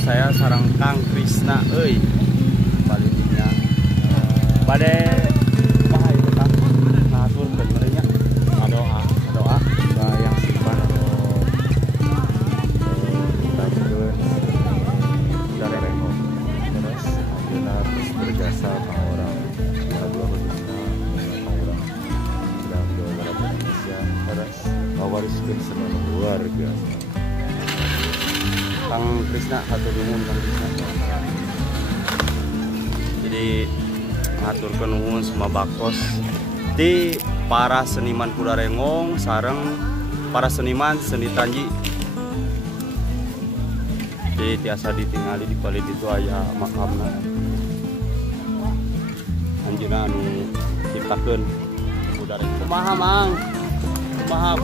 saya sarang Kang Krisna baliknya bade kumaha itu Kang ngaturkeun merenya doa yang simpan kita turun dari rekor terus kita terus berjasa sama orang dua orang dan dua Indonesia terus wariskan semua luar biasa. Kang Krisna hatur nuhun Kang Krisna. Jadi ngaturkeun nuhun sama bakos di para seniman Kudarengong sareng para seniman seni Tanji. Jadi tiasa ditingali di balik itu aya makamna. Anjeunna anu ciptakeun Kudarengong. Kumaha Mang? Kumaha.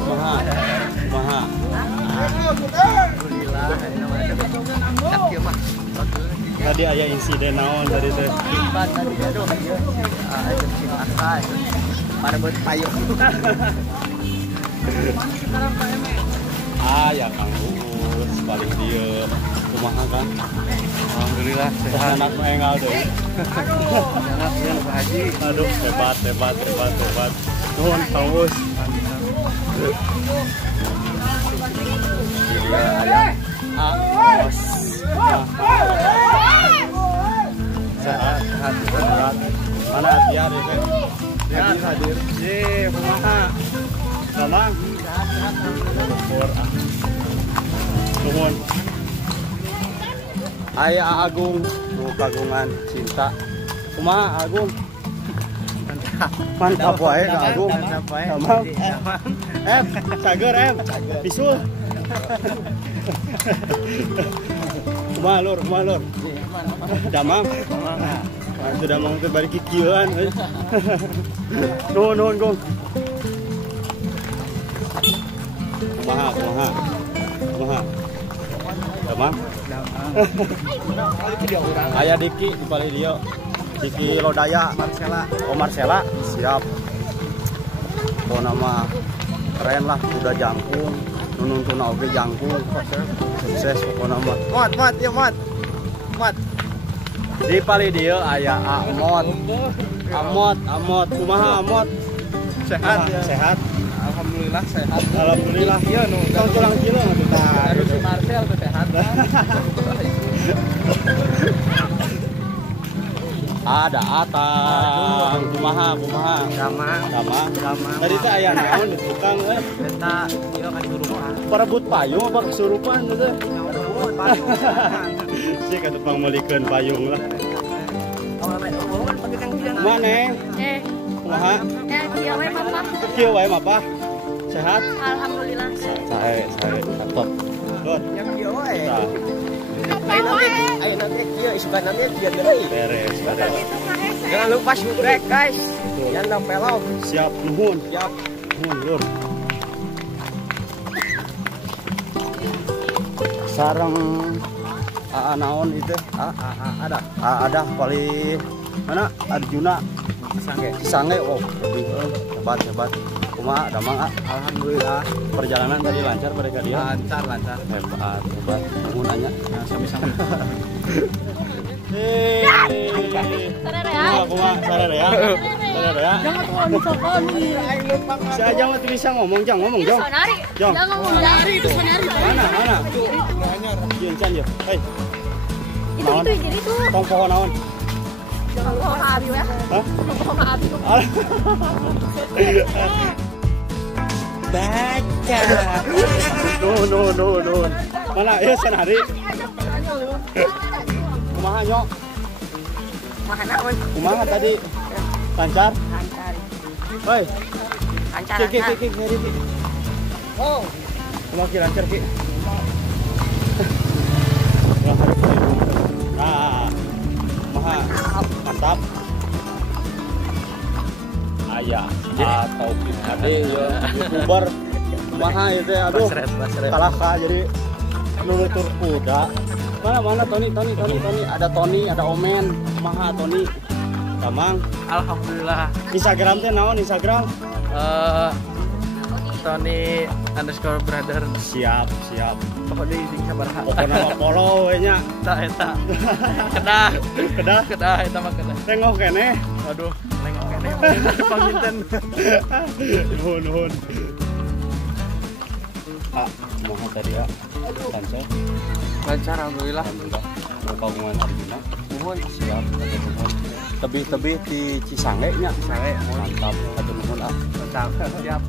Tadi aya insiden naon tadi teh? Tadi aduh pada buat payung. Ya Kang Uus balik dia. Kumaha Kang? Alhamdulillah sehat. Anak mengal deui. Sehat ya Pak Haji. Aduh hebat. Nuhun Kang Uus. Sehat. Mana Atiar ya kan? Sehat hadir. Kumaha? Mamang. Nuhun. Aya Agung, kagungan cinta. Kumaha Agung? Mantap wae Kang Agung. Mamang. Cager Bisul. Kumaha lur. Damang. Sudah mau ke balik kikieuan. Nuhun Gong. Kumaha. Damang. Aya Diki di balik dia. Diki Lodaya Marcella. Siap. Pokona mah keren lah, udah jangkung. Nununtun oge jangkung. Sukses pokona mah. Mot. Di pali dia aya Amot. Kumaha Amot? Sehat. Alhamdulillah sehat. Alhamdulillah. Iya nu. Tong tulang kilo atuh. Harus si Marcel teh sehat. Ada Atang. Kumaha? Damang. Tadi teh aya naon di tukang euy? Eta ieu kan surupan. Perebut payung apa kesurupan teh? Cik atuh pangmelikeun payung lah. Mana? Kumaha? Kieu wae mah Pak. Sehat? Alhamdulillah. Sae. Top. Dot. Yang ieu wae. Ayo nanti ieu isukan nanti biar deui. Beres. Jangan lupa subscribe guys. Jangan pelok. Siap nuhun. Nuhun lur. Sarang naon itu? Ada paling mana? Arjuna. Sange. Oh, hebat. Kumaha Damang? Alhamdulillah. Perjalanan tadi lancar mereka dia. Lancar. Hebat. Nuhun anya. Sami-sami. Kumaha sarere ya. Jangan misalkan Si Ajang mah bisa ngomong Jang. Sonari. Jangan ngomong dari itu Sonari. Mana? Ieu encan ya. Hei. Itu jadi tuh. Tong pohon naon? Pohon abi ya. Hah? Pohon abi. Baca. No. Mana ya Sonari? Kumaha nyok? Kumaha tadi? Lancar? Hei. Lancar. Ki. Oh. Kumaha lancar Ki? Mantap. Aya atau YouTuber kumaha itu aduh. Kalah jadi nutur kuda. Mana Tony? Ada Tony, ada Omen. Kumaha Tony? Damang. Alhamdulillah. Instagram teh naon Instagram? Tony_brother. Siap. Pokoknya sing sabaraha. Pokoknya mah follow we nya. Eta. Kedah. Kedah. Eta mah kedah. Tengok kene. Aduh, nengok kene paminten. Nuhun. Kumaha tadi ya? Lancar alhamdulillah. Mau kagungan Arjuna. Nuhun. Siap, atur nuhun. Tebih-tebih di Cisange nya. Sange, Mantap, atur nuhun. mantap. Siap.